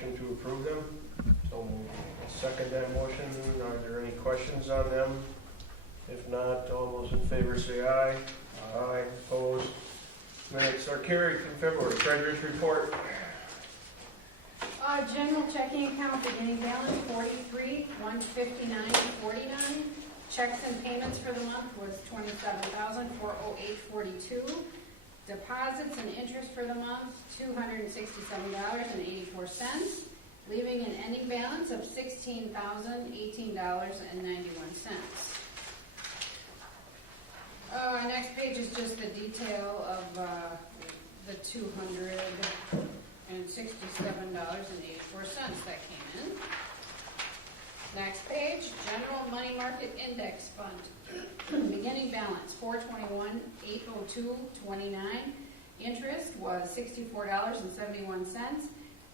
motion to approve them? So I'll second that motion. Are there any questions on them? If not, all those in favor say aye. Aye. Opposed? Minutes are carried from February. Treasurer's report. General checking account beginning balance 43,159.49. Checks and payments for the month was $27,408.42. Deposits and interest for the month $267.84, leaving an ending balance of $16,018.91. Next page is just the detail of the $267.84 that came in. Next page, general money market index fund. Beginning balance $421,802.29. Interest was $64.71,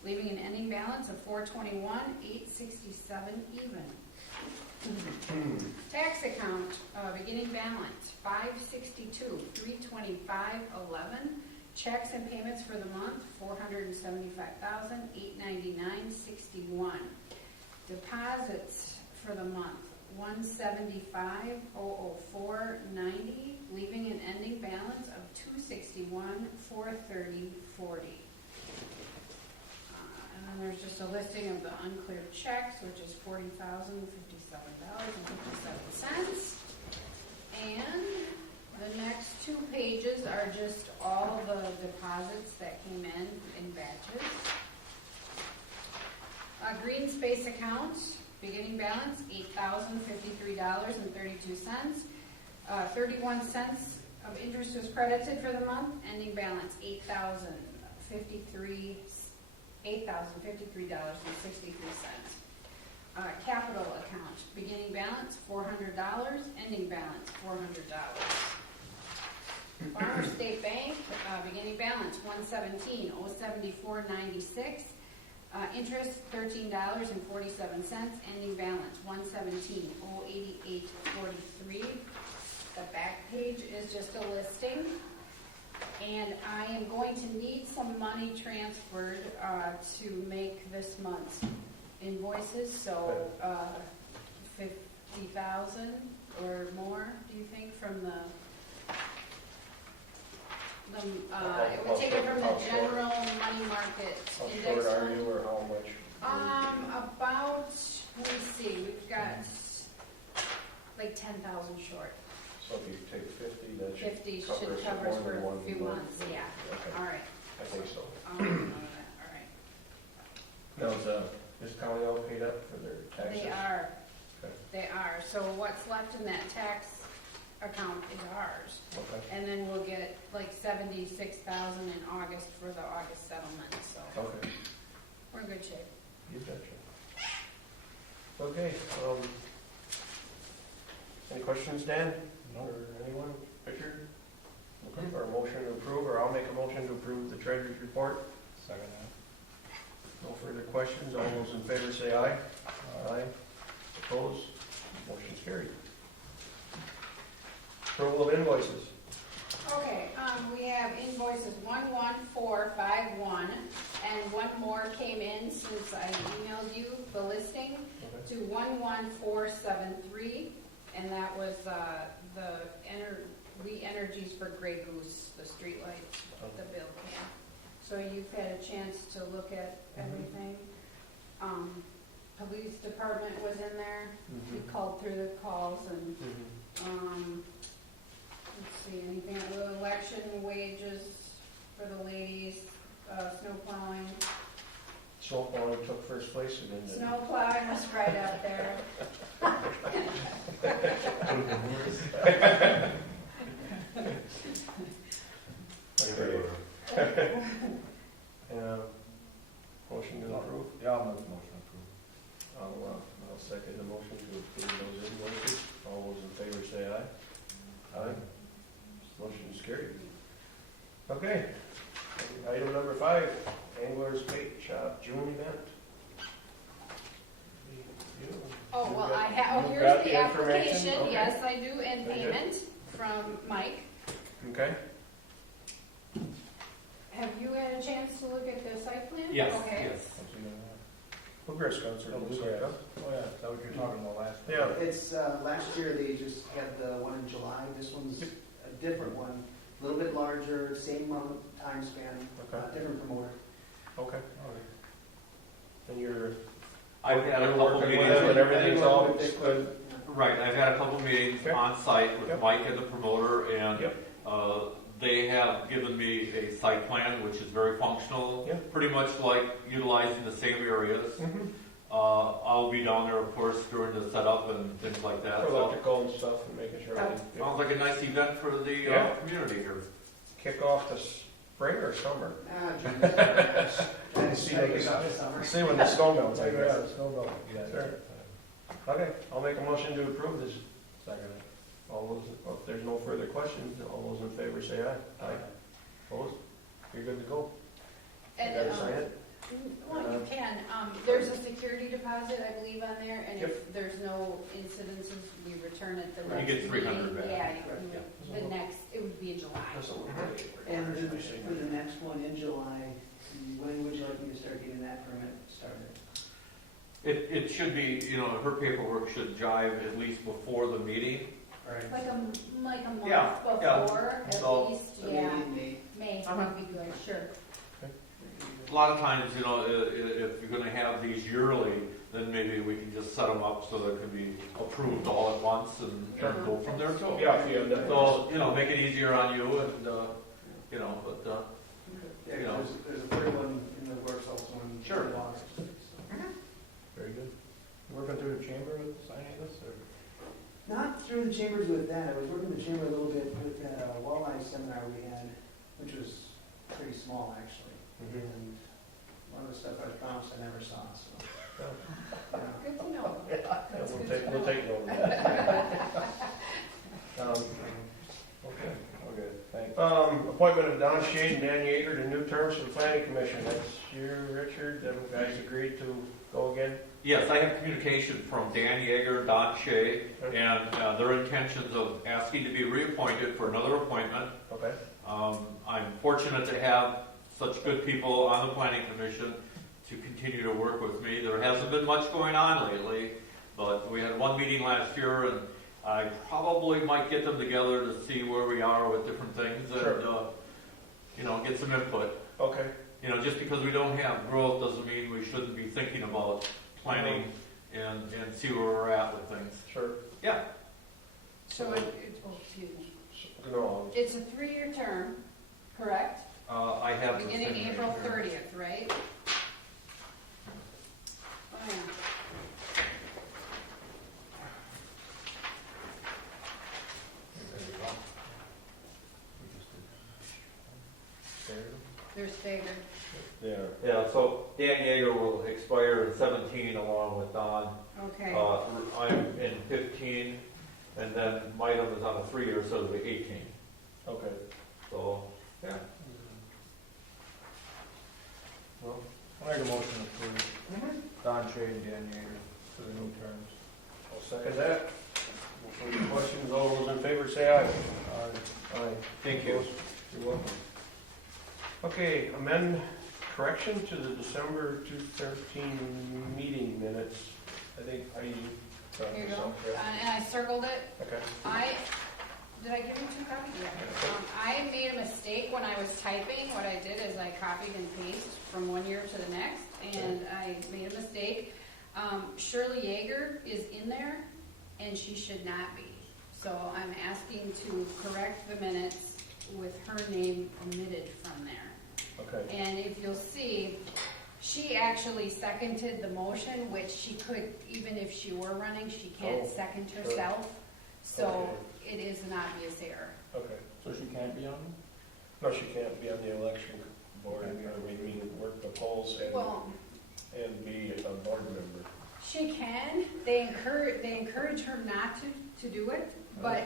leaving an ending balance of $421,867 even. Tax account, beginning balance $562,325.11. Checks and payments for the month $475,899.61. Deposits for the month $175,004.90, leaving an ending balance of $261,430.40. And then there's just a listing of the uncleared checks, which is $40,057.57. And the next two pages are just all the deposits that came in batches. Green space account, beginning balance $8,053.32. 31 cents of interest was credited for the month. Ending balance $8,053.63. Capital account, beginning balance $400. Ending balance $400. Farmer State Bank, beginning balance $117,074.96. Interest $13.47. Ending balance $117,088.43. The back page is just a listing, and I am going to need some money transferred to make this month's invoices. So 50,000 or more. Do you think from the it would take it from the general money market index fund? How short are you, or how much? About, let me see, we've got like 10,000 short. So if you take 50, that 50 should cover should cover us for a few month. months, yeah. Okay. All right. I think so. All right. Now, is county all paid up for their taxes? They are. Okay. They are. So what's left in that tax account is ours. Okay. And then we'll get like 76,000 in August for the August settlement. So Okay. we're in good shape. You betcha. Okay. Any questions, Dan? No. Or anyone? Richard? Okay. Or a motion to approve, or I'll make a motion to approve the treasurer's report. Second that. No further questions. All those in favor say aye. Aye. Opposed? Motion's carried. Approval of invoices. Okay, we have invoices 11451, and one more came in since I emailed you the listing to 11473, and that was We Energies for Grey Goose, the street lights, the bill came. So you've had a chance to look at everything. Police department was in there. We called through the calls and let's see, anything, election wages for the ladies, snow plowing. Snow plowing took first place again. Snow plowing was right up there. Okay. Motion to approve? Yeah, I'll make the motion to approve. I'll second the motion to approve those invoices. All those in favor say aye. Aye. Motion is carried. Okay. Item number 5, Angler's Bait Shop June event. Oh, well, I have, You've here's got the the information? application. Okay. Yes, I do, and Very good. payment from Mike. Okay. Have you had a chance to look at the site plan? Yes, Okay. yes. Bluegrass concert. Oh, looks like, Bluegrass. huh? Oh, yeah, is that what you're talking about last? Yeah. It's, last year they just had the one in July, this one's a different one, a little bit larger, same amount of time span, Okay, different promoter. okay. And you're, I've had a you're couple working with meetings, them and everything's all good? right, I've had a couple meetings Okay. on site with Yep. Mike and the promoter, and Yep. they have given me a site plan, which is very functional, Yep. pretty much like utilizing the same areas. Mm-hmm. I'll be down there, of course, during the setup and things like that. For So, electrical and stuff and making sure everything. sounds like a nice event for the Yeah. community here. Kick off the spring or summer? Trying to See see what what it's- this summer. See when the snow melts, I guess. Yeah, snowball. Yeah. Sure. Okay, I'll make a motion to approve this. Second. All those, well, if there's no further questions, all those in favor say aye. Aye. Opposed? You're good to go. You And, gotta sign it? well, you can, there's a security deposit, I believe, on there, and if there's no incidences, we return it the You next get meeting. 300 back. Yeah, Yeah. the next, it would be in July. That's a little bit. And for the next one in July, when would you like me to start getting that permit started? It should be, her paperwork should jive at least before the meeting. Right. Like a month Yeah, yeah. before, So- at least, So yeah, maybe May, Uh-huh. would be good, sure. A lot of times, if you're gonna have these yearly, then maybe we can just set them up so they can be approved all at once and Sure. go from there too. Yeah, if you have that. So, make it easier on you and, but, Yeah, You know. there's a third one in the works also in Sure. August. so. Very good. You working through the chamber with signing this, or? Not through the chambers with that, I was working the chamber a little bit with that walleye seminar we had, which was pretty small actually. Mhm. And one of the stuff I was promised I never saw, so. yeah. Good to know. Yeah, we'll take note of that. Okay. Okay, thanks. Appointment of Don Schade and Dan Yaeger to new terms for the planning commission. That's you, Richard, them guys agreed to go again? yes, I have communication from Dan Yaeger, Don Schade, and their intentions of asking to be reappointed for another appointment. Okay. I'm fortunate to have such good people on the planning commission to continue to work with me. There hasn't been much going on lately, but we had one meeting last year, and I probably might get them together to see where we are with different things and, Sure. get some input. Okay. Just because we don't have growth doesn't mean we shouldn't be thinking about planning and see where we're at with things. Sure. Yeah. So excuse me, No, it's a 3-year term, correct? I have. the Beginning thing April right here. 30th, right? Oh, yeah. They're staggered. yeah. Yeah, so Dan Yaeger will expire in 17 along with Don. Okay. I'm in 15, and then Mydom is on a 3-year, so it'll be 18. Okay. So, yeah. Well, I make a motion to approve Don Schade and Dan Yaeger for the new terms. I'll second that. Any questions? All those in favor say aye. Aye. Thank you. You're welcome. Okay, amend correction to the December 2013 meeting minutes. I think I. Here you go. And I circled it. Okay. Did I give you 2 copies? Yeah. I made a mistake when I was typing. What I did is I copied and pasted from one year to the next, and I made a mistake. Shirley Yaeger is in there, and she should not be. So I'm asking to correct the minutes with her name omitted from there. Okay. And if you'll see, she actually seconded the motion, which she could, even if she were running, she can't Oh, second sure. herself. So it is an obvious error. Okay. So she can't be on? No, she can't be on the election board. I mean, work the polls Well, and be a board member. she can, they encourage her not to do it, but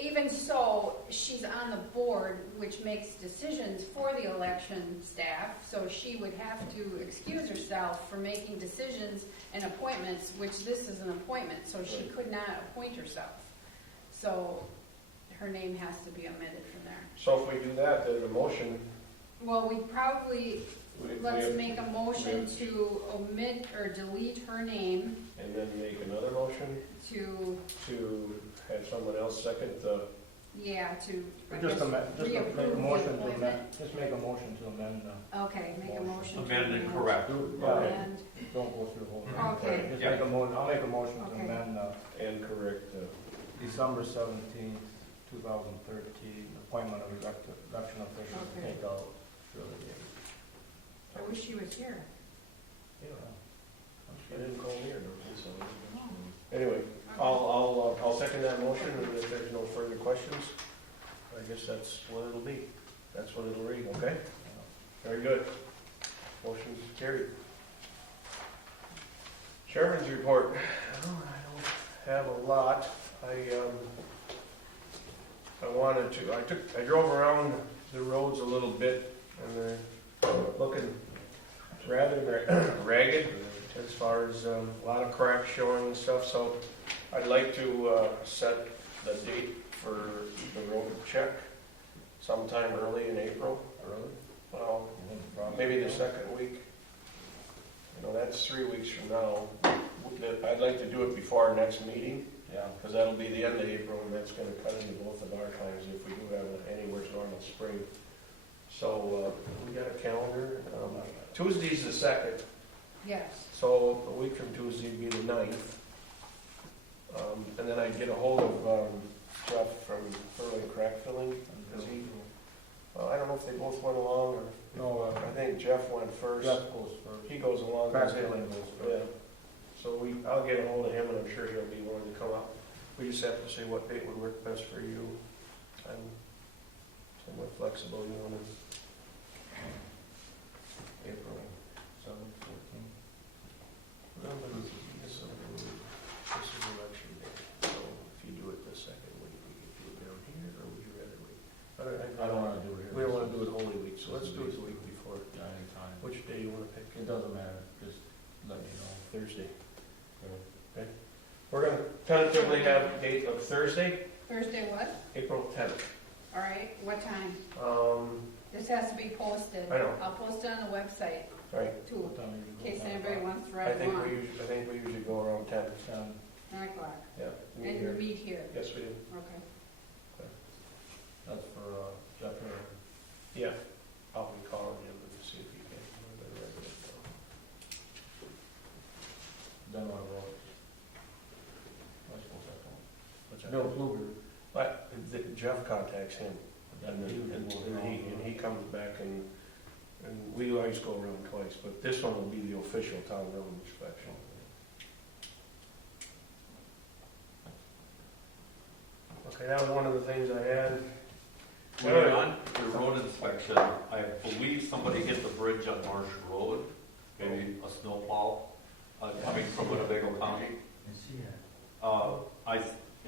even so, she's on the board, which makes decisions for the election staff, so she would have to excuse herself for making decisions and appointments, which this is an appointment, so she could not appoint herself. So her name has to be omitted from there. So if we do that, then the motion, Well, we probably, let's make a motion to omit or delete her name And then make another motion to, to have someone else second the, yeah, to, I Just guess, make a reapprove motion the to amend, appointment. just make a motion to amend the, Okay, make a motion. to Amend and amend. correct. Okay. And, don't go through the whole thing. okay, Just Yeah. make a motion, I'll make a motion to Okay. amend the and correct the, December 17th, 2013, appointment of election officials, Okay. take out Shirley Yaeger. I wish she was here. You know, I didn't call me or nothing, so. Anyway, I'll second that motion, and if there's no further questions, I guess that's what it'll be. That's what it'll read, okay? Very good. Motion's carried. Chairman's report. I don't have a lot. I drove around the roads a little bit, and they're looking rather ragged as far as a lot of cracks showing and stuff, so I'd like to set the date for the road check sometime early in April. Early? Well, maybe the second week. You know, that's 3 weeks from now. I'd like to do it before our next meeting, Yeah. because that'll be the end of April, and that's gonna cut into both of our times if we do have anywhere's normal spring. So, we got a calendar. Tuesday's the 2nd, Yes, so a week from Tuesday would be the 9th. And then I'd get a hold of Jeff from Furling Crack Filling, because well, I don't know if they both went along, or No, I think Jeff went first. Jeff goes first. He goes along. Crack with it. filling goes Yeah. first. So I'll get a hold of him, and I'm sure he'll be willing to come up. We just have to see what date would work best for you. I'm somewhat flexible, you know. April 7th, 14th. No, but this is election day, so if you do it the second week, we could do it down here, or would you rather wait? I don't wanna do it here. We don't wanna do it Holy Week, so let's do it the week before. Anytime. Which day you wanna pick? It doesn't matter, just let me know. Thursday. Okay. We're gonna tentatively have a date of Thursday, Thursday what? April 10th. All right, what time? This has to be posted. I know. I'll post it on the website Right, too, What time are you in going? case anybody wants to I ride think along. we usually go around 10. 9 o'clock. Yeah. Meet And here. you meet here. Yes, we do. Okay. That's for, Jeff or? Yeah. I'll be calling him and see if he can. Then I wrote. I suppose that's all. What's that? Bill Kluger. But Jeff contacts him, and He would then, go and around. he comes back, and we always go around twice, but this one will be the official town road inspection. Okay, that was one of the things I had. Moving on, the road inspection, I believe somebody hit the bridge on Marsh Road, maybe a snowplow, coming from Winnebago County.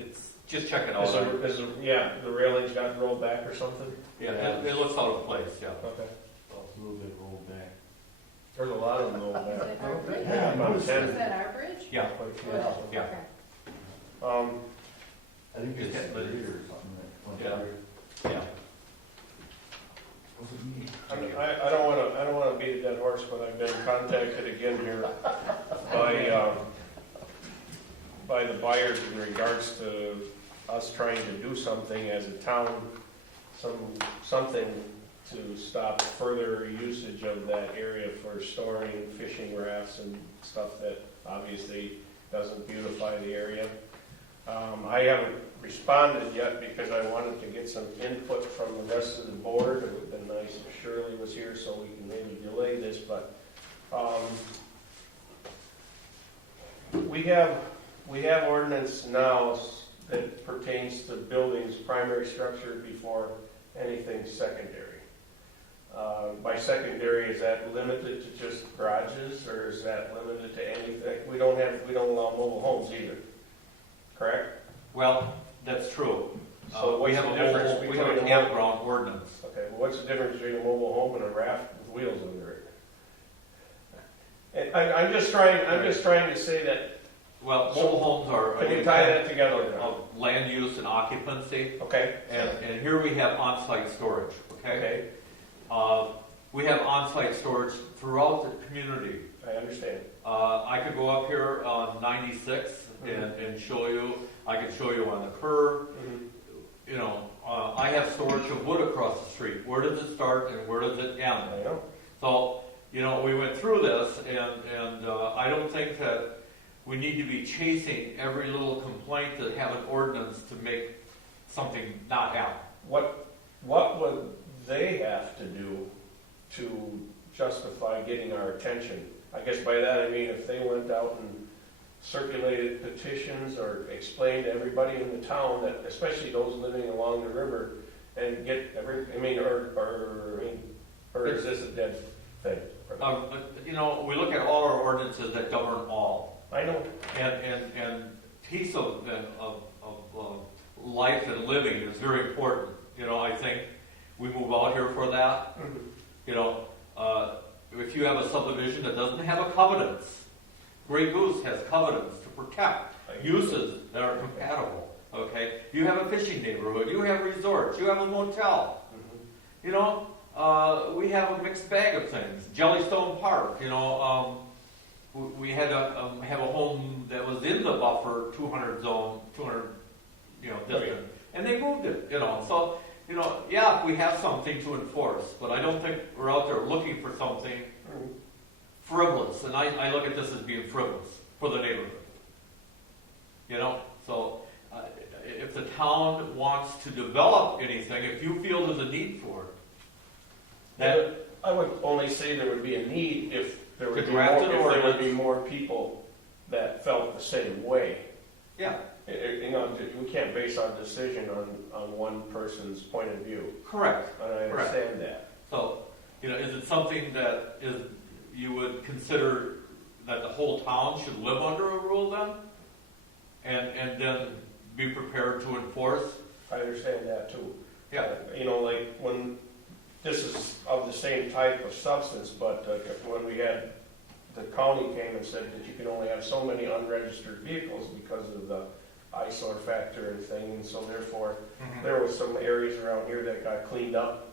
It's, just check it out. Yeah, the railings got rolled back or something? Yeah, it looks out of place, yeah. Okay. A little bit rolled back. There's a lot of them rolled Is back. it our bridge? Yeah, about Is 10. that our bridge? Yeah, Quite a few. Yeah. Okay. I think it's It's- later or something that went Yeah. through. yeah. Was it me? I don't wanna beat a dead horse, but I've been contacted again here by the buyers in regards to us trying to do something as a town, something to stop further usage of that area for storing fishing rafts and stuff that obviously doesn't beautify the area. I haven't responded yet because I wanted to get some input from the rest of the board. It would've been nice if Shirley was here so we can maybe delay this, but, we have ordinance now that pertains to buildings, primary structure before anything secondary. By secondary, is that limited to just garages, or is that limited to anything? We don't allow mobile homes either, correct? Well, that's true. So We what's have the a difference mobile, we between have a a campground ordinance. Okay, well, what's the difference between a mobile home and a raft with wheels under it? And I'm just trying to say that, Well, mobile homes are. can we tie that together now? Of land use and occupancy, Okay, and here we have on-site storage, okay? okay, we have on-site storage throughout the community. I understand. I could go up here on 96 and show you. I could show you on the curb. You know, I have storage of wood across the street. Where does it start and where does it end? I know. So, you know, we went through this, and I don't think that we need to be chasing every little complaint to have an ordinance to make something not happen. What would they have to do to justify getting our attention? I guess by that I mean if they went out and circulated petitions or explained to everybody in the town that, especially those living along the river, and get or is this a dead thing? You know, we look at all our ordinances that govern all, I know. and piece of life and living is very important. You know, I think we move out here for that. You know, if you have a subdivision that doesn't have a covenants, Grey Goose has covenants to protect uses that are compatible. Okay, you have a fishing neighborhood, you have resorts, you have a motel. You know, we have a mixed bag of things. Jellystone Park, you know, we had to have a home that was in the buffer 200 zone, 200, you know, distance, and they moved it. You know, so you know, yeah, we have something to enforce, but I don't think we're out there looking for something frivolous, and I look at this as being frivolous for the neighborhood. You know, so if the town wants to develop anything, if you feel there's a need for it, that I would only say there would be a need if there would To be more, draft an if there would ordinance. be more people that felt the same way. yeah, You know, we can't base our decision on one person's point of view, correct. and I understand that. So, you know, is it something that is you would consider that the whole town should live under a rule then, and then be prepared to enforce? I understand that too. Yeah. You know, like when this is of the same type of substance, but when we had the county came and said that you can only have so many unregistered vehicles because of the eyesore factor and thing, and so therefore there was some areas around here that got cleaned up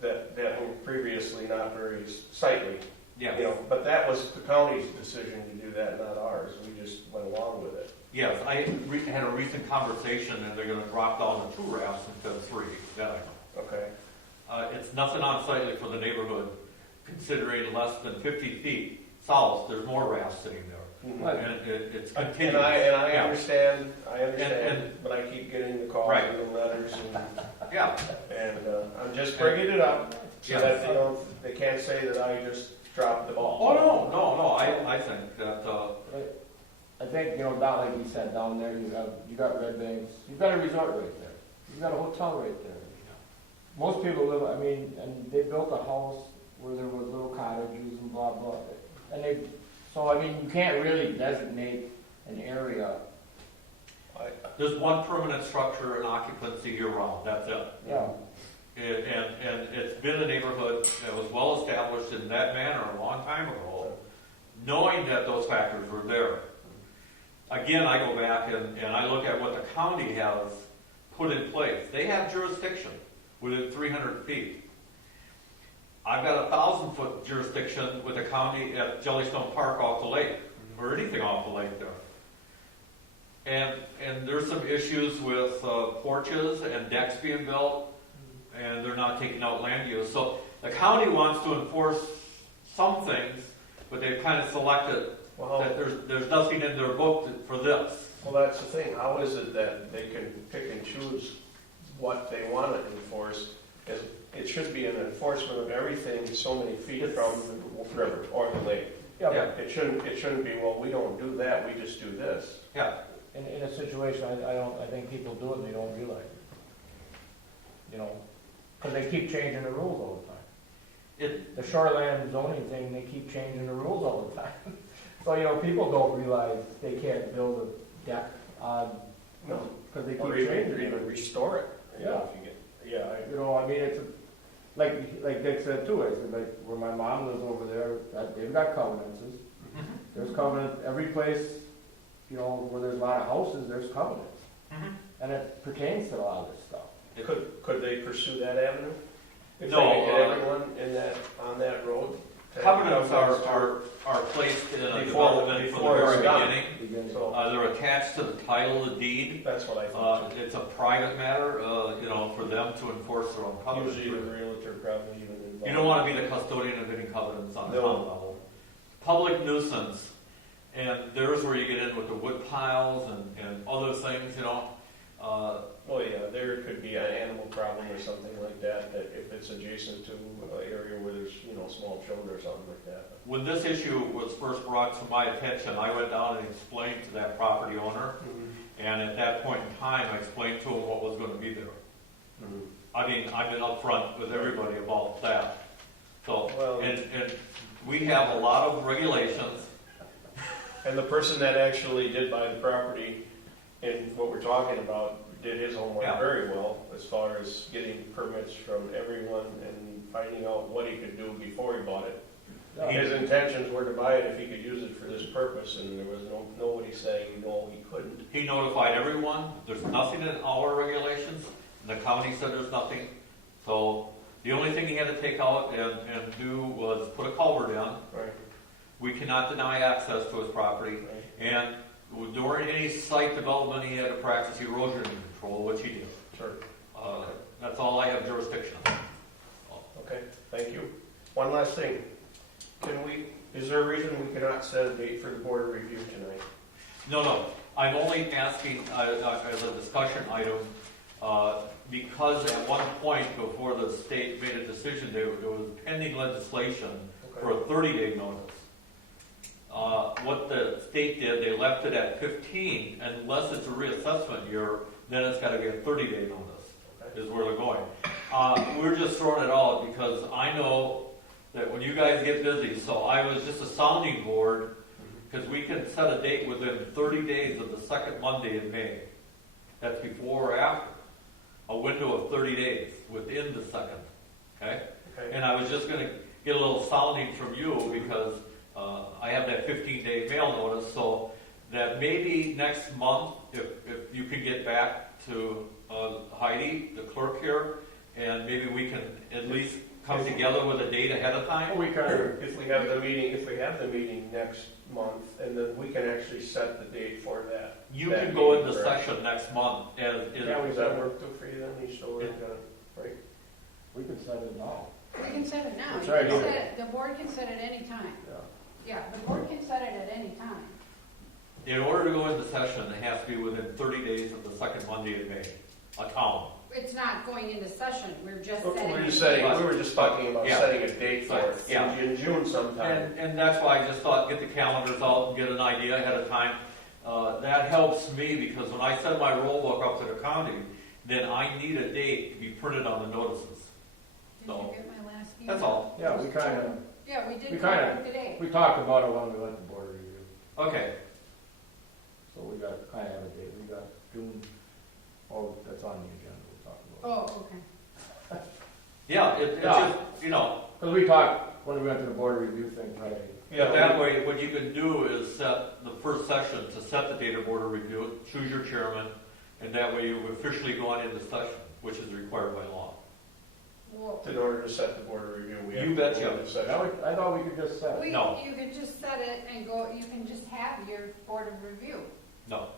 that were previously not very sightly. Yeah. You know, but that was the county's decision to do that, not ours. We just went along with it. Yes, I had a recent conversation, and they're going to drop down the 2 rafts instead of 3. That I know. Okay. It's nothing unsightly for the neighborhood, considering less than 50 feet south. There's more rafts sitting there, Mhm. and it's And continuous. I Yeah. understand, And- but I keep getting the calls Right. and the letters, Yeah. and I'm just bringing it up so Yeah. that they can't say that I just dropped the ball. Oh no! I think that I think, you know, down, like you said, down there, you got Red Banks, you've got a resort right there, you've got a hotel right there. Most people live, I mean, and they built a house where there was little cottages and blah, blah. And so I mean, you can't really designate an area. there's one permanent structure and occupancy year-round. That's it. Yeah. And it's been a neighborhood that was well established in that manner a long time ago, knowing that those factors were there. Again, I go back and I look at what the county has put in place. They have jurisdiction within 300 feet. I've got a 1,000-foot jurisdiction with the county at Jellystone Park off the lake, or anything off the lake there. And there's some issues with porches and decks being built, and they're not taking out land use. So the county wants to enforce some things, but they've kind of selected that there's nothing in their book for this. Well, that's the thing. How is it that they can pick and choose what they want to enforce? It should be an enforcement of everything so many feet from the river or the lake. Yeah. It shouldn't be, well, we don't do that, we just do this. Yeah. In a situation, I think people do it and they don't realize it. You know, because they keep changing the rules all the time. The shoreline zoning thing, they keep changing the rules all the time. So, you know, people don't realize they can't build a deck on, No. because they keep Or changing even it. restore it. You know, Yeah. if you get, yeah, You know, I mean, it's like Dick said too. I said, like where my mom lives over there, they've got covenants. There's covenant every place. You know, where there's a lot of houses, there's covenants, and it pertains to a lot of this stuff. Could they pursue that avenue? If No, they could get everyone in that, on that road. to Covenants have next door. are placed in a Before- development from before the it's very done. beginning. So, They're attached to the title of the deed. that's what I thought. It's a private matter, for them to enforce their own covenants. Usually the realtor probably even involved. You don't want to be the custodian of any covenants on the No. town level. Public nuisance, and there's where you get in with the wood piles and other things, Oh, yeah, there could be an animal problem or something like that, that if it's adjacent to an area where there's, small children or something like that. When this issue was first brought to my attention, I went down and explained to that property owner, and at that point in time, I explained to him what was going to be there. I mean, I've been upfront with everybody about that. So, Well- and we have a lot of regulations. And the person that actually did buy the property, and what we're talking about, did his homework Yeah. very well as far as getting permits from everyone and finding out what he could do before he bought it. Yeah. His intentions were to buy it if he could use it for this purpose, and there was nobody saying no, he couldn't. He notified everyone. There's nothing in our regulations. The county said there's nothing. So the only thing he had to take out and do was put a culvert in. Right. We cannot deny access to his property. Right. And during any site development, he had to practice erosion control, which he did. Sure. That's all I have jurisdiction on. Okay, thank you. One last thing. Is there a reason we cannot set a date for the board of review tonight? No. I'm only asking as a discussion item because at one point before the state made a decision, there was pending legislation for a 30-day notice. What the state did, they left it at 15, unless it's a reassessment year, then it's got to be a 30-day notice, is where they're going. We're just throwing it out because I know that when you guys get busy, so I was just a sounding board, because we can set a date within 30 days of the second Monday in May. That's before or after. A window of 30 days within the second, okay? And I was just going to get a little sounding from you because I have that 15-day mail notice, so that maybe next month, if you could get back to Heidi, the clerk here, and maybe we can at least come together with a date ahead of time. We kind of, If we have the meeting next month, and then we can actually set the date for that. You that can go meeting, into correct? session next month, and Does that work too for you then? You still got right? we could set it now. We can set it now. That's You right, can yeah. set it- The board can set it any time. Yeah. Yeah, the board can set it at any time. in order to go into session, it has to be within 30 days of the second Monday in May, a town. It's not going into session, we're just setting. We were just talking about Yeah. setting a date for it Yeah. in June sometime. And that's why I just thought, get the calendars out and get an idea ahead of time. That helps me because when I send my roll book up to the county, then I need a date to be printed on the notices. Did you get my last email? That's all. Yeah, we kind of, Yeah, we did We come kinda- up today. we talked about it when we went to board review. Okay. So we got, kind of have a date. We got June, oh, that's on the agenda, we'll talk about it. Oh, okay. Yeah, it's Yeah. just, you know, Because we talked, when we went to the board review thing, right? but that way, what you can do is set the first session to set the date of board of review, choose your chairman, and that way you've officially gone into session, which is required by law. Well, In order to set the board of review, we have You to betcha. go into session. I thought we could just set it. No. you could just set it and go, you can just have your board of review. No.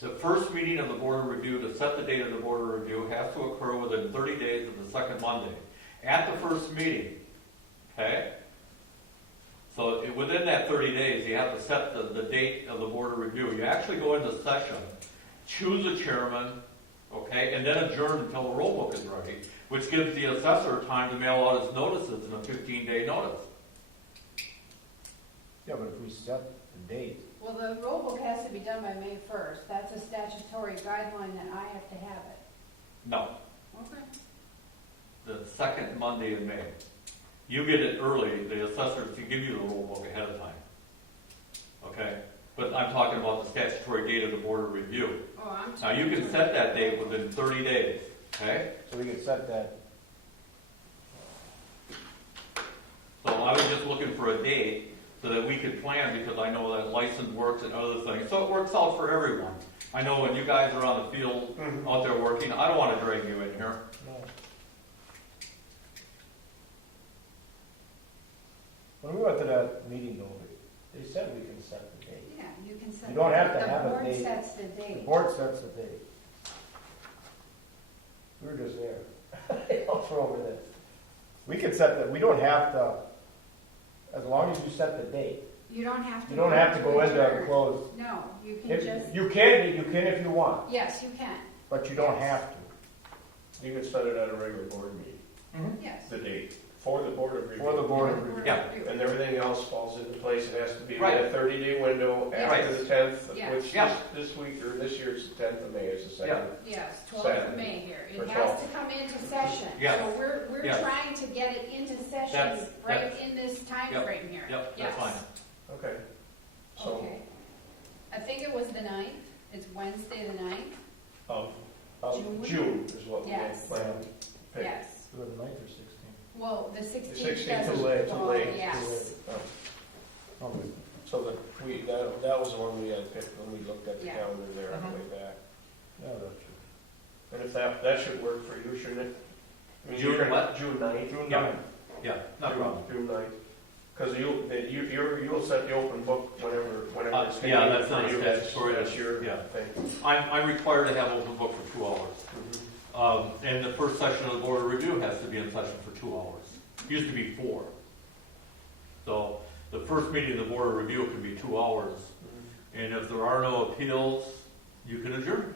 The first meeting of the board of review to set the date of the board of review has to occur within 30 days of the second Monday. At the first meeting, okay? So within that 30 days, you have to set the date of the board of review. You actually go into session, choose a chairman, okay, and then adjourn until the roll book is ready, which gives the assessor time to mail out his notices in a 15-day notice. Yeah, but if we set the date, Well, the roll book has to be done by May 1st. That's a statutory guideline that I have to have it. No, Okay. the second Monday in May. You get it early, the assessors can give you the roll book ahead of time. Okay? But I'm talking about the statutory date of the board of review. Oh, I'm. Now, you can set that date within 30 days, okay? so we could set that, So I was just looking for a date so that we could plan, because I know that license works and other things. So it works out for everyone. I know when you guys are on the field, Mhm. out there working, I don't want to drag you in here. no. When we went to that meeting though, they said we can set the date. Yeah, you can set. You don't have to the have a board date. sets the The date. board sets the date. We were just there. I'll throw over this. We could set the, we don't have to, as long as you set the date. You don't have to. You don't have to go into a adjourn. closed. No, you can If, just, you can if you want, yes, you can, but you don't have to. You can set it at a regular board meeting, yes. the date, for the board of review. For the board of review. Yeah. And everything else falls into place. It has to be Right. within a 30-day window Yes. after the 10th, Yes. which Yeah. this week, or this year, it's the 10th of May, it's the second. Yes, 12th of Saturday. May here. Or It has 12th. to come into session. Yes. So we're Yes. trying to get it into session That's- right in this time Yep. frame here. Yep, Yes. that's fine. Okay. So, Okay. I think it was the 9th. It's Wednesday the 9th. of June? June is what we had Yes. planned. Pick. Yes. Do it the 9th or 16th? Well, the The 16th 16th doesn't too late, too fall, late. yes. Oh, we- So that was the one we had picked when we looked at the Yeah. calendar there on the Mhm. way back. Yeah, that's true. And if that should work for you, shouldn't it? I mean, June you're- what? June 9th. June Yeah. 9th. Yeah, not a problem. June 9th. Because you'll set the open book whenever it's Yeah, convenient that's for not you. statutory. That's your Yeah. thing. I'm required to have open book for 2 hours. Mhm. And the first session of the board of review has to be in session for 2 hours. It used to be 4. So the first meeting of the board of review can be 2 hours. And if there are no appeals, you can adjourn.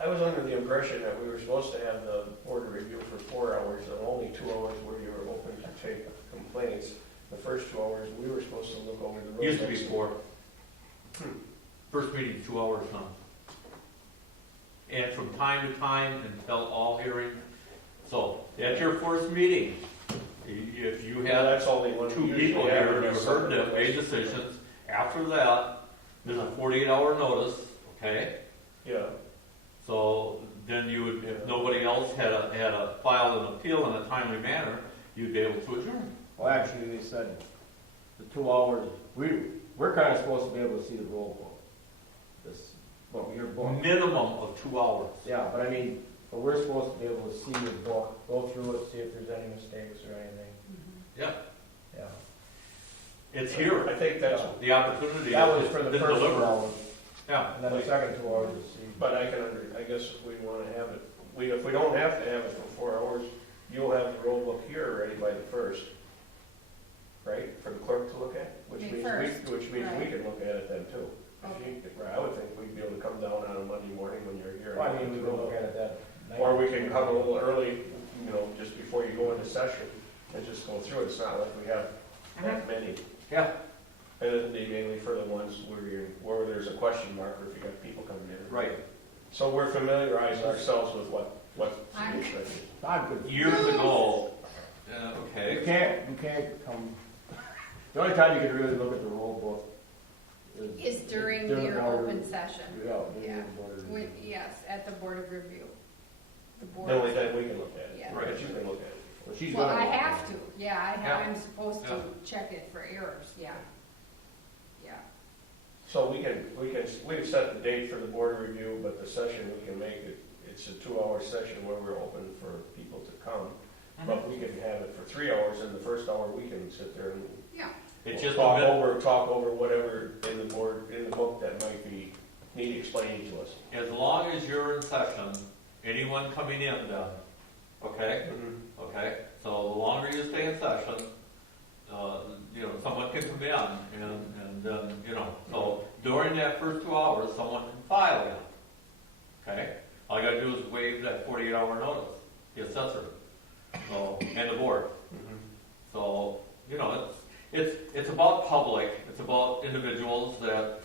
I was under the impression that we were supposed to have the board of review for 4 hours and only 2 hours where you were open to take complaints. The first 2 hours, we were supposed to look over the rules. It used to be 4. Hmm. First meeting, 2 hours now. And from time to time until all hearing. So at your first meeting, if you Yeah, had that's only one. 2 usually people have here, it you as heard them, something made else. decisions. After that, there's a 48-hour notice, okay? Yeah, So then you would, if nobody else had filed an appeal in a timely manner, you'd be able to adjourn. Well, actually, they said the 2 hours, we're kind of supposed to be able to see the roll book. This, what your book. Minimum of 2 hours. Yeah, but I mean, but we're supposed to be able to see your book, go through it, see if there's any mistakes or anything. Mhm. Yeah, Yeah. it's here. I think that's, The opportunity That has was for the been first 2 delivered. hours, Yeah, and then the second 2 hours to see. but I guess if we want to have it, if we don't have to have it for 4 hours, you'll have the roll book here already by the first, right, for the clerk to look at? Which May means first, which means we right. can look at it then too. Okay. I would think we'd be able to come down on a Monday morning when you're here. Well, I mean, we can look at it that night. Or we can come a little early, just before you go into session and just go through it. It's not like we have that many. yeah, And it'd be mainly for the ones where there's a question mark or if you got people coming in. right. So we're familiarizing ourselves with what's I'm- expected. Not good. Years ago, You okay, can't come, the only time you can really look at the roll book Is during the your board- open session. Yeah, during Yeah. the board of review. Yes, at the board of review. The board. The only time we can look at it. Yeah. Right. But you can look at it. Well, she's Well, gonna I look at have it. to, yeah, Yeah. I'm supposed to Yeah. check it for errors, yeah. Yeah, So we can set the date for the board of review, but the session, we can make it, it's a 2-hour session where we're open for people to come. But we can have it for 3 hours, and the first hour we can sit there and yeah, it's just a talk bit, over whatever in the book that might need explaining to us. as long as you're in session, anyone coming in then, okay? Okay, so the longer you stay in session, someone can come in and then, so during that first 2 hours, someone can file in. Okay? All you gotta do is waive that 48-hour notice, the assessor, and the board. So, it's about public, it's about individuals that,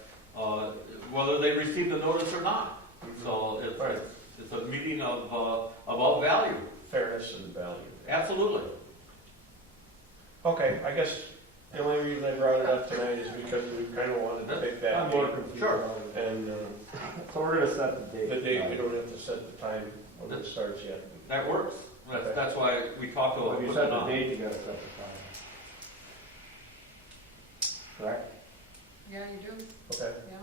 whether they receive the notice or not. So Right. it's a meeting about value. Fairness and value. Absolutely. Okay, I guess the only reason I brought it up tonight is because we kind of wanted to pick that I'm more date. confused. Sure. about it. And So we're gonna set the date. the date, we don't have to set the time when it starts yet. That works. Okay. That's why we talked Well, about if you putting set it the on. date, you gotta set the time. Correct? yeah, you do, Okay, yeah.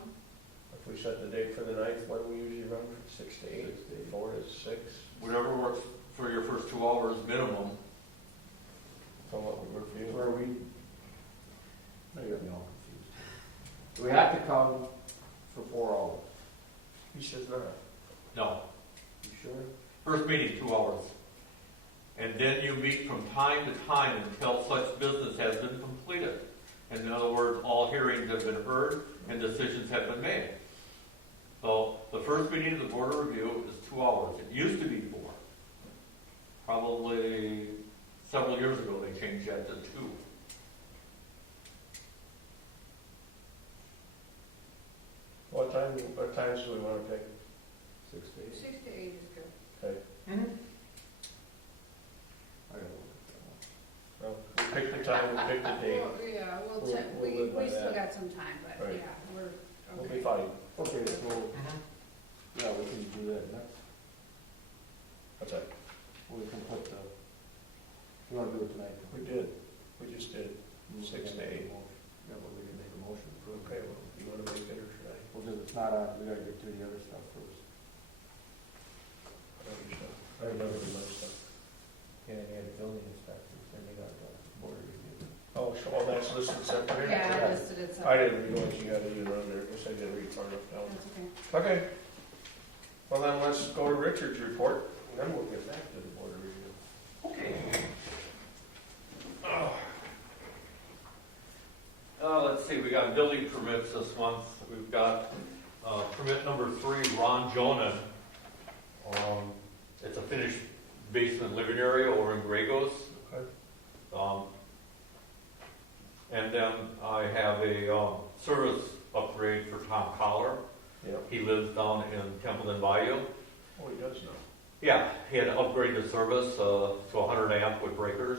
if we set the date for the 9th, when we usually run, 6 to 8, 6 to 8. 4 to 6. Whatever works for your first 2 hours minimum. So what we were feeling. Where we, no, you got me all confused. Do we have to come for 4 hours? He says not. No, You sure? first meeting, 2 hours. And then you meet from time to time until such business has been completed. And in other words, all hearings have been heard and decisions have been made. So the first meeting of the Board of Review is 2 hours. It used to be 4. Probably several years ago, they changed that to 2. What times do we want to pick? 6 to 8. 6 to 8 is good. Okay. I gotta look at that one. Well, we picked the time, we picked the date. Well, yeah, We'll live by we still that. got some time, but Right. yeah, we're, We'll okay. be fine. Okay, so, yeah, we can do that next. What's that? We can put the, you wanna do it tonight? We did. We just did. 6 to 8. Yeah, well, we can make a motion for it. Okay, well, you want to make it or should I? Well, because it's not on, we gotta get to the other stuff first. I remember the most stuff. Yeah, they had the building inspectors, then they got the board review. Oh, so all that's listed separately? Yeah, I listed it I separate. didn't realize you got it even on there. Guess I didn't read far enough down. That's okay. Okay. Well, then let's go to Richard's report, and then we'll get back to the board review. Okay. Let's see, we got building permits this month. We've got permit number 3, Ron Jonan. It's a finished basement living area over in Gragos. Okay. And then I have a service upgrade for Tom Collar. Yep. He lives down in Templeton Bayou. Oh, he does now. Yeah, he had to upgrade the service to 100 amp with breakers.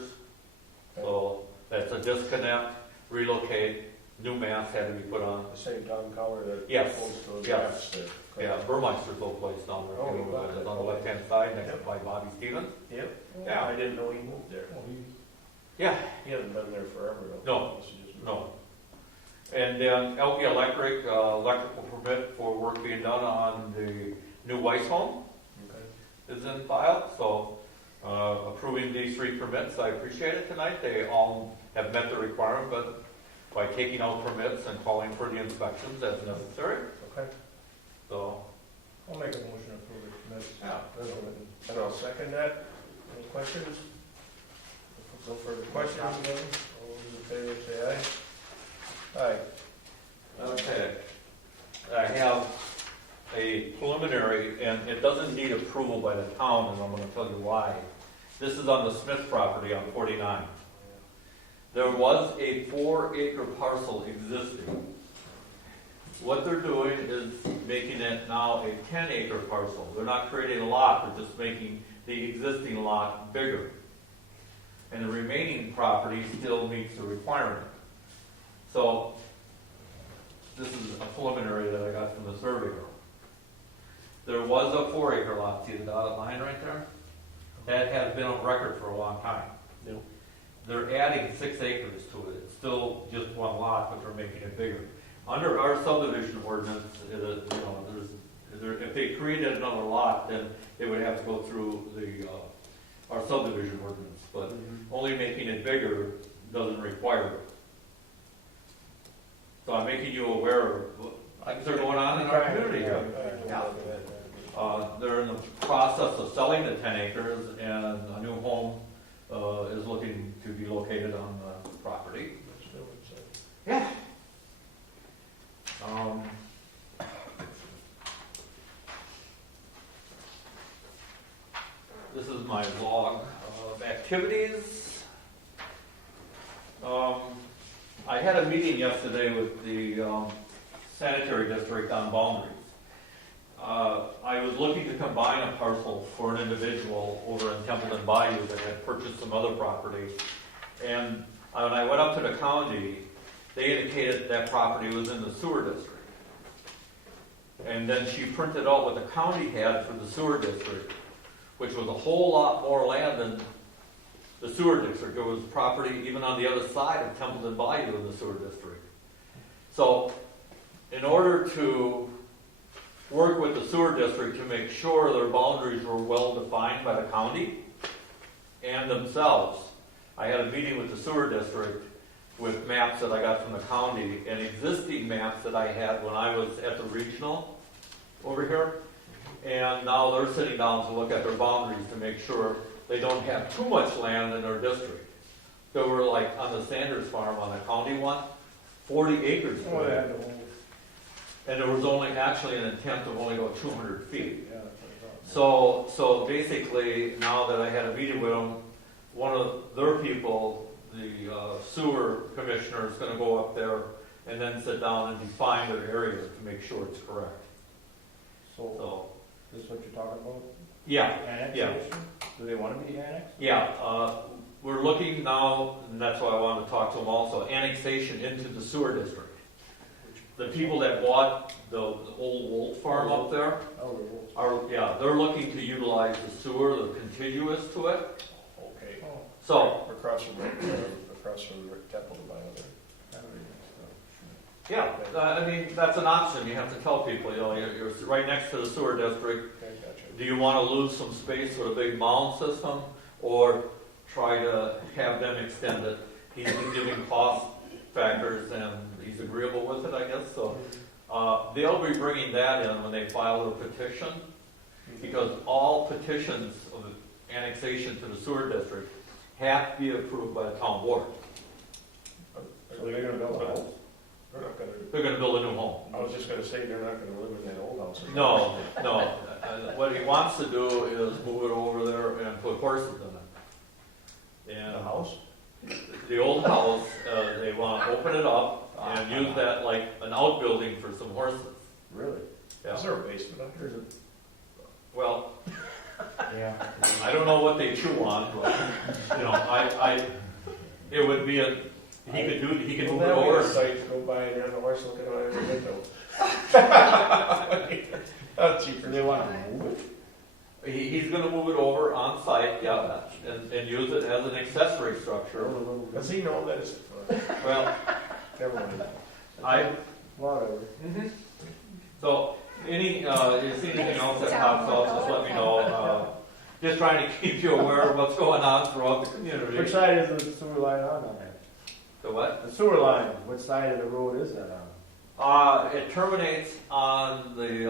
So that's a disconnect, relocate, new mast had to be put on. The same Tom Collar that Yes. holds those Yes. gaps there. Yeah, Burmeister's old place down there. Oh, you know, okay. it's on the left-hand side next Yep. by Bobby Stevens. Yep. Yeah. I didn't know he moved there. Yeah, He hasn't been there forever though. No. This is just- no. And then LP Electric, electrical permit for work being done on the new Weiss home Okay. is in file. So approving these 3 permits, I appreciate it tonight. They all have met the requirement, but by taking out permits and calling for the inspections as necessary. Okay. So, I'll make a motion to approve it. That's, yeah. And I'll second that. Any questions? No further questions? All those in favor say aye. Aye. Okay. I have a preliminary, and it doesn't need approval by the town, and I'm going to tell you why. This is on the Smith property on 49. There was a 4-acre parcel existing. What they're doing is making it now a 10-acre parcel. They're not creating a lot, they're just making the existing lot bigger. And the remaining property still meets the requirement. So, this is a preliminary that I got from the surveyor. There was a 4-acre lot, see the dotted line right there? That has been on record for a long time. Yep. They're adding 6 acres to it. It's still just one lot, but they're making it bigger. Under our subdivision ordinance, if they created another lot, then they would have to go through our subdivision ordinance. But only making it bigger doesn't require it. So I'm making you aware of things that are going on in our community here. Yeah. They're in the process of selling the 10 acres, and a new home is looking to be located on the property. Yeah. This is my log of activities. I had a meeting yesterday with the sanitary district on boundaries. I was looking to combine a parcel for an individual over in Templeton Bayou that had purchased some other property. And when I went up to the county, they indicated that property was in the sewer district. And then she printed out what the county had for the sewer district, which was a whole lot more land than the sewer district. There was property even on the other side of Templeton Bayou in the sewer district. So, in order to work with the sewer district to make sure their boundaries were well defined by the county and themselves, I had a meeting with the sewer district with maps that I got from the county and existing maps that I had when I was at the regional over here. And now they're sitting down to look at their boundaries to make sure they don't have too much land in their district. So we're like on the Sanders farm on the county one, 40 acres. Oh, yeah, And there was only actually an intent to only go 200 feet. yeah, that's what I thought. So basically, now that I had a meeting with them, one of their people, the sewer commissioner, is going to go up there and then sit down and define their area to make sure it's correct. So, So, this is what you're talking about? yeah, Annexation? Do they want to be annexed? yeah. We're looking now, and that's why I wanted to talk to them also, annexation into the sewer district. The people that bought the old Wolf farm up there Oh, are, they're looking to utilize the sewer, they're contiguous to it. Okay. oh. So, Across from Temple to buy over. yeah, I mean, that's an option. You have to tell people, you're right next to the sewer district. Okay, gotcha. Do you want to lose some space with a big mound system, or try to have them extend it? He's been giving cost factors, and he's agreeable with it, I guess. So they'll be bringing that in when they file their petition, because all petitions of annexation to the sewer district have to be approved by the town board. So they're gonna build a house? They're not gonna, They're going to build a new home. I was just gonna say, they're not gonna live in that old house. No. What he wants to do is move it over there and put horses in it. The And house? the old house, they want to open it up and use that like an outbuilding for some horses. Really? Yeah. Is there a basement up here? Well, Yeah. I don't know what they chew on, but it would be he could move it Well, over. that would be a sight to go by and have the horse looking out every window. That's cheaper. They want to move it? He's going to move it over on site, yeah, and use it as an accessory structure. Does he know that it's, Well, never mind. Whatever. So, if you see anything else that pops up, just let me know. Just trying to keep you aware of what's going on throughout the community. Which side is the sewer line on there? The what? The sewer line, which side of the road is that on? It terminates on the,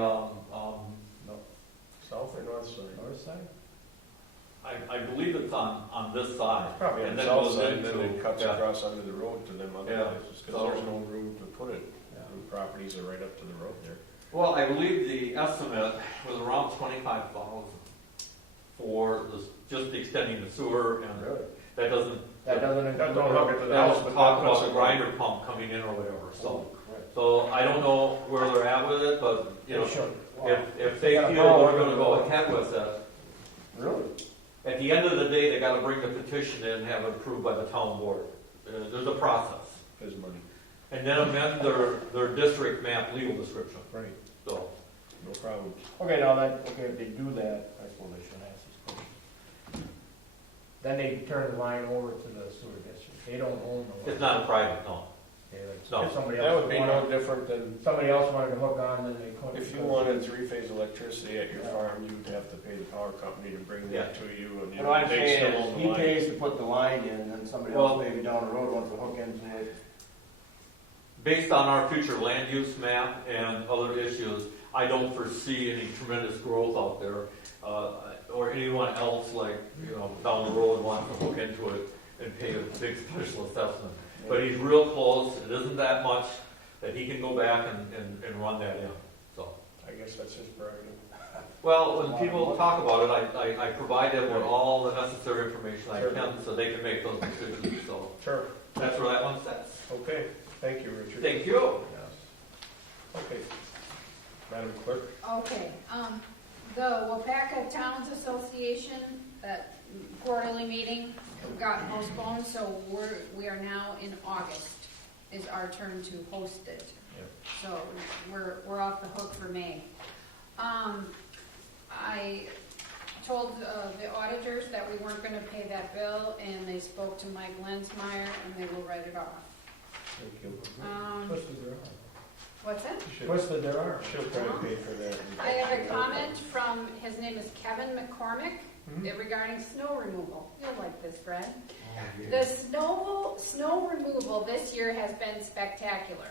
South or north side? North side? I believe it's on this side. Probably on And the then south goes side, and then into- it cuts yeah. across onto the road to them other Yeah. places, because So- there's no room to put it. Yeah. The properties are right up to the road there. Well, I believe the estimate was around 25,000 for just extending the sewer, and Really? that doesn't That doesn't Don't include. hook it to the That house, was but talk that puts about the it- grinder pump coming in or whatever, so. Oh, correct. So I don't know where they're at with it, but, They should. if they They gotta feel follow we're gonna it. go ahead with it, Really? at the end of the day, they gotta bring the petition in and have it approved by the town board. There's a process. There's money. And then amend their district map legal description, Right. so. No problem. Okay, now that, okay, if they do that, I suppose I shouldn't ask these questions. Then they turn the line over to the sewer district. They don't own the line. It's not a private, no. Okay, like, No. if somebody That else would be wanted, no different than, somebody else wanted to hook on, then they couldn't. if you wanted three-phase electricity at your farm, you'd have to pay the power company to bring that to you, and What I'm they saying still is, own the he line. pays to put the line in, and somebody Well- else maybe down the road wants to hook into it. Based on our future land use map and other issues, I don't foresee any tremendous growth out there, or anyone else like, down the road wants to hook into it and pay a big special assessment. But he's real close, it isn't that much, that he can go back and run that in, so. I guess that's his prerogative. Well, when people talk about it, I provide them with all the necessary information I Sure. can so they can make those decisions, so. Sure. That's where that one sits. Okay, thank you, Richard. Thank you. Okay. Madam Clerk? Okay, the Wapaka Towns Association, that quarterly meeting got postponed, so we are now in August, is our turn to host it. Yep. So we're off the hook for May. I told the auditors that we weren't gonna pay that bill, and they spoke to Mike Lensmeyer, and they will write it off. Thank you. Um, Twisted their arm. What's that? Twisted there are. She'll probably pay for that. I have a comment from, his name is Kevin McCormick, regarding snow removal. You'll like this, Fred. The snow removal this year has been spectacular.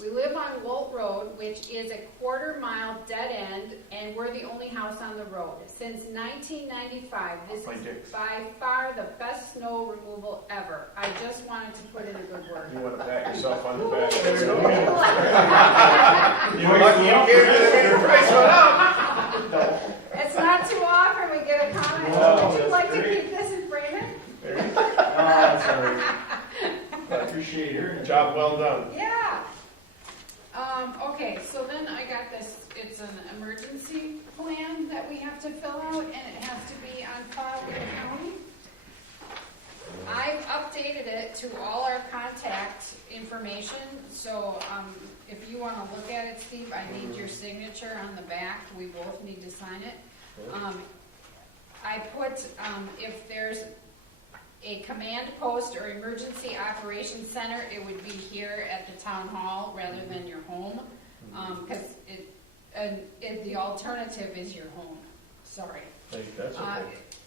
We live on Wolt Road, which is a quarter-mile dead end, and we're the only house on the road. Since 1995, this is by far the best snow removal ever. I just wanted to put in a good word. You want to pat yourself on the back? There you go. It's You're lucky you gave it the price went up. not too often we get a comment. Wow, Would you that's like to great. keep this and frame it? There you go. Oh, sorry. I appreciate your Job well done. Yeah. Okay, so then I got this, it's an emergency plan that we have to fill out, and it has to be on file with the county. I've updated it to all our contact information, so if you want to look at it, Steve, I need your signature on the back. We both need to sign it. I put, if there's a command post or emergency operations center, it would be here at the town hall rather than your home, because the alternative is your home. Sorry. That's okay.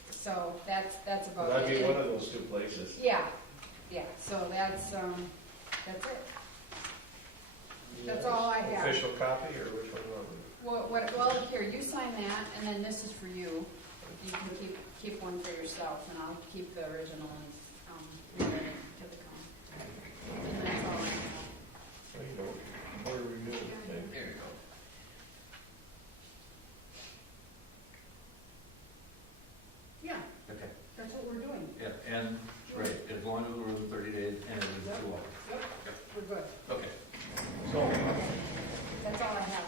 So that's about That'd be it. one of those two places. Yeah. So that's it. That's all I have. Official copy, or which one you want? Well, here, you sign that, and then this is for you. You can keep one for yourself, and I'll keep the original ones, ready to the con. And that's all I have. There you go. What are we doing? Okay. There you go. Yeah, Okay. that's what we're doing. Yeah, and, right, as long as we're within 30 days and it is 2 hours. Yep, we're good. Okay. So, That's all I have.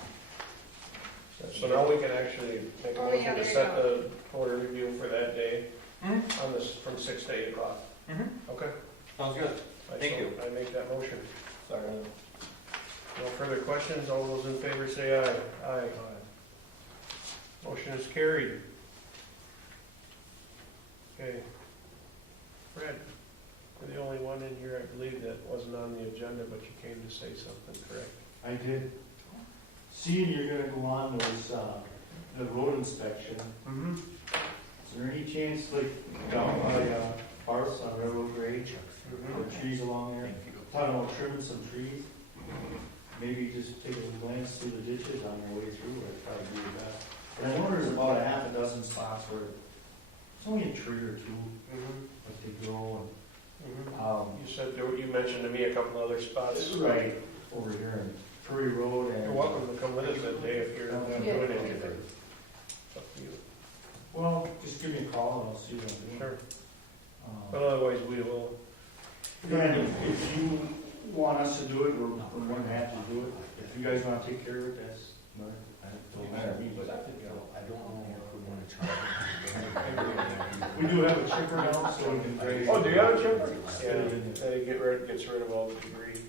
so now we can actually make a Oh, motion yeah, to there you set the order review for that day Mhm. on this, from 6 to 8 o'clock. Okay. Sounds good. Thank you. I make that motion. Sorry. No further questions? All those in favor say aye. Aye. Motion is carried. Okay. Fred, you're the only one in here, I believe, that wasn't on the agenda, but you came to say something, correct? I did. Seeing you're gonna go on those, the road inspection, Mm-hmm. is there any chance, like, down by, Bart's on Railroad Grade, the trees along there, talking about trimming some trees? Maybe just take a glance through the ditches on your way through, I'd probably do that. And I know there's about a half a dozen spots where it's only a tree or two, but they grow, and, You said, you mentioned to me a couple other spots. right over here in Prairie Road and. You're welcome to come with us that day if you're not doing Yeah. anything. It's up to you. Well, just give me a call and I'll see what I'm doing. Sure. But otherwise, we will. And if you want us to do it, we're more than happy to do it. If you guys wanna take care of it, that's, don't matter to me, but I don't know if we want to charge. we do have a chipper now, so we can grade. Oh, do you have a chipper? Yeah, it gets rid of all the debris.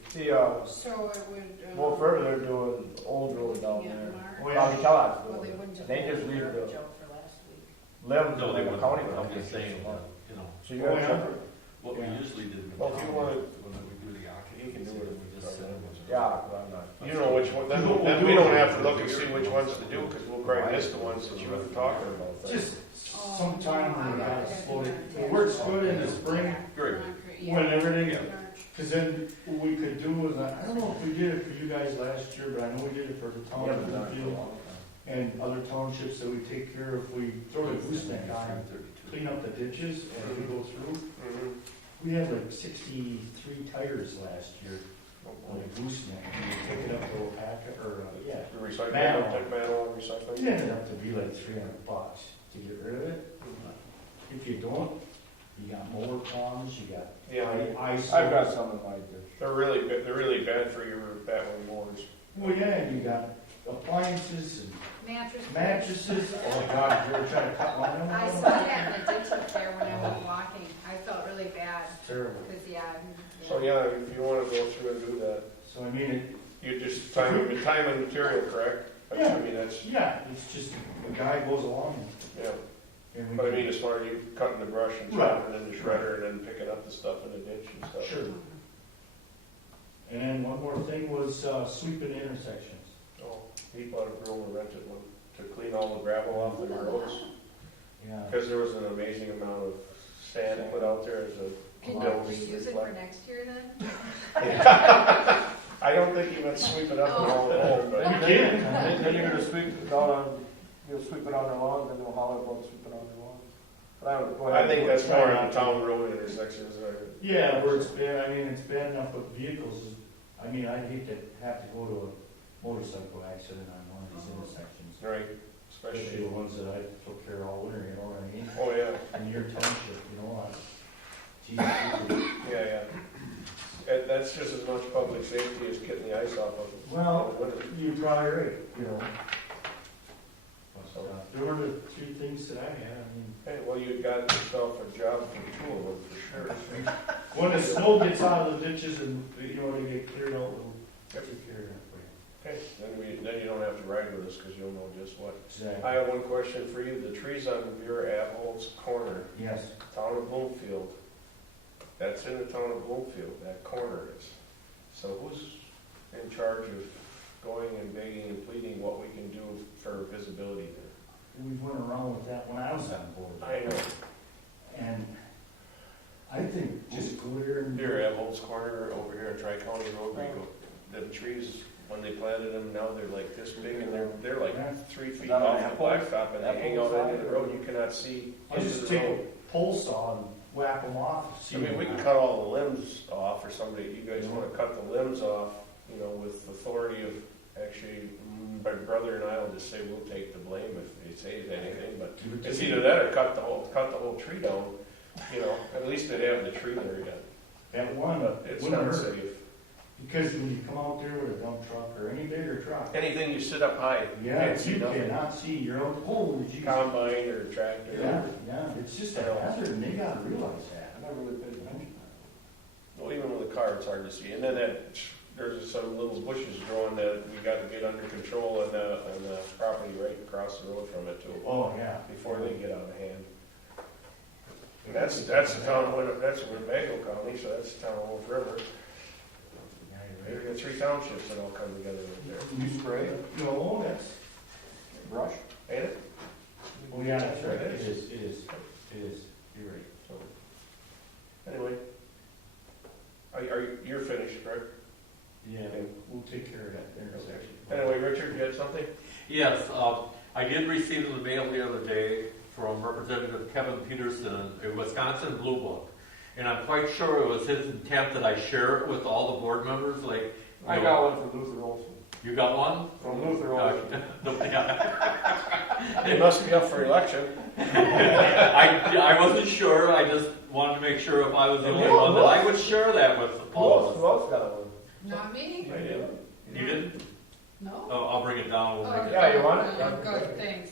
So it would. Well, further, they're doing Old Road down looking at there. Mark. Oh, yeah. County Kellogg's Well, doing they it. wouldn't just. They just leave garbage the out for last week. limbs No, of they the wouldn't. county. I'm just saying, you know, So you Oh, got a yeah. chipper? what we Yeah. usually did in the Well, if you town, wanna- when we do the occupancy, You can do it. we just send them. Yeah, but I'm not. You know which one, then we don't have to look and see which ones to do, because we'll probably miss the ones that you were talking about. Just sometime when we gotta slow it, it works good in the spring, Very good. when everything, Yeah. cause then what we could do is, I don't know if we did it for you guys last year, but I know we did it for the town Yeah, of but not for a Bloomfield long time. and other townships that we take care of, we throw the gooseneck on, clean up the ditches as we go through. Mhm. We had like 63 tires last year on a gooseneck, and we took it up to Opaca, or, yeah. The recycling, Manhole. take manhole and recycling. It ended up to be like $300 to get rid of it. If you don't, you got mower problems, you got Yeah, ice. I've got some in my ditch. they're really bad for your Batwing mowers. Well, yeah, and you got appliances and Mattress. mattresses. Oh my God, you ever try to cut one of them? I saw that in the ditch up there when I was walking. I felt really bad, Terrible. because, So, yeah, if you wanna go through and do that, So I mean, you just time and material, correct? Yeah. I mean, that's, yeah, it's just, a guy goes along yeah, and we. but I mean, as far as you cutting the brush and Right. chopping it in the shredder and then picking up the stuff in the ditch and stuff. Sure. And then one more thing was sweeping intersections. Oh, he bought a broom and rented one to clean all the gravel off the roads. Yeah. Because there was an amazing amount of sand put out there as a. Can bill you to use it reflect. for next year then? I don't think he meant sweep it up and haul it home, but. Then you're gonna sweep it down on, you'll sweep it on their lawn, then they'll holler about sweeping on their lawn. But I would go ahead. I think that's more on town road intersections. Yeah, where it's bad, I mean, it's bad enough with vehicles, I mean, I'd hate to have to go to a motorcycle accident on one of these intersections. Right, Especially especially, the ones that I took care of all winter, you know what I mean? oh, yeah, In your township, you know, geez, yeah. That's just as much public safety as getting the ice off of it. well, in the winter. you're probably right, you know. But, there were the three things that I had, I mean, Hey, well, you got yourself a job for two of them, for sure. when the snow gets out of the ditches and, you know, they get cleared out, we'll take care of that for you. Okay, then you don't have to ride with us, because you'll know just what. Exactly. I have one question for you. The trees on Vera Abholt's corner, Yes, town of Bloomfield, that's in the town of Bloomfield, that corner is. So who's in charge of going and begging and pleading what we can do for visibility there? we went around with that when I was on board. I know. And I think just clear and. Vera Abholt's corner over here on Tri-County Road, we go, them trees, when they planted them, now they're like this big, and they're like 3 feet Is that off an the apple? blacktop, and they hang out Apple into the side? road, you cannot see I into just the take road. a pole saw and whack them off. I mean, we can cut all the limbs off, or somebody, you guys wanna cut the limbs off, you know, with authority of, actually, my brother and I will just say we'll take the blame if they say anything, but it's either that or cut the whole tree down, you know, at least they'd have the tree there yet. At one, It's wouldn't not hurt, safe. because when you come out there with a dump truck or any bigger truck, Anything you sit up high, you yeah, can't see you nothing. cannot see your own, holy jeez. Combine or tractor. Yeah, yeah, it's just a hazard, and they gotta realize that. I never really paid attention. Well, even with a car, it's hard to see. And then there's some little bushes growing that we got to get under control and the property right across the road from it too, Oh, yeah. before they get out of hand. And that's the town of that's Winnebago County, so that's the town of Wolf River. Yeah, There you're you got 3 townships that all come together right there. You spray, right. No, that's, brush? Ain't it? oh, yeah, that's right, It it is. is, it is, it is, you're right. So, anyway. You're finished, correct? Yeah, we'll take care of that intersection. Anyway, Richard, you had something? Yes, I did receive in the mail the other day from Representative Kevin Peterson, a Wisconsin Blue Book. And I'm quite sure it was his intent that I share it with all the board members, like. I got one from Luther Olson. You got one? From Luther Olson. Yeah. You must be up for election. I wasn't sure, I just wanted to make sure if I was the only one that I would share that with all of us. Who else got one? Not me? I did. You didn't? No? Oh, I'll bring it down, we'll make it. Yeah, you want it? Oh, good, thanks.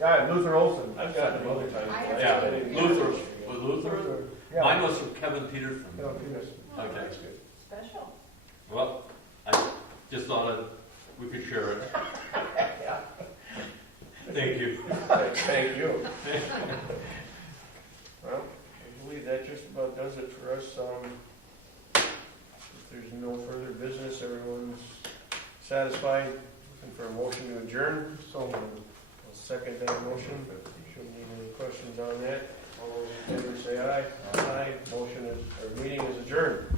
Yeah, Luther Olson. I've gotten them other times. I have Yeah, to- Luther, was Luther? Yeah. Mine was from Kevin Peterson. Yeah, Peterson. Okay. That's good. Special. Well, I just thought that we could share it. Thank you. Thank you. Well, I believe that just about does it for us. If there's no further business, everyone's satisfied. Looking for a motion to adjourn. So I'll second that motion. Shouldn't need any questions on that. All those in favor say aye. Aye. Motion is, or meeting is adjourned.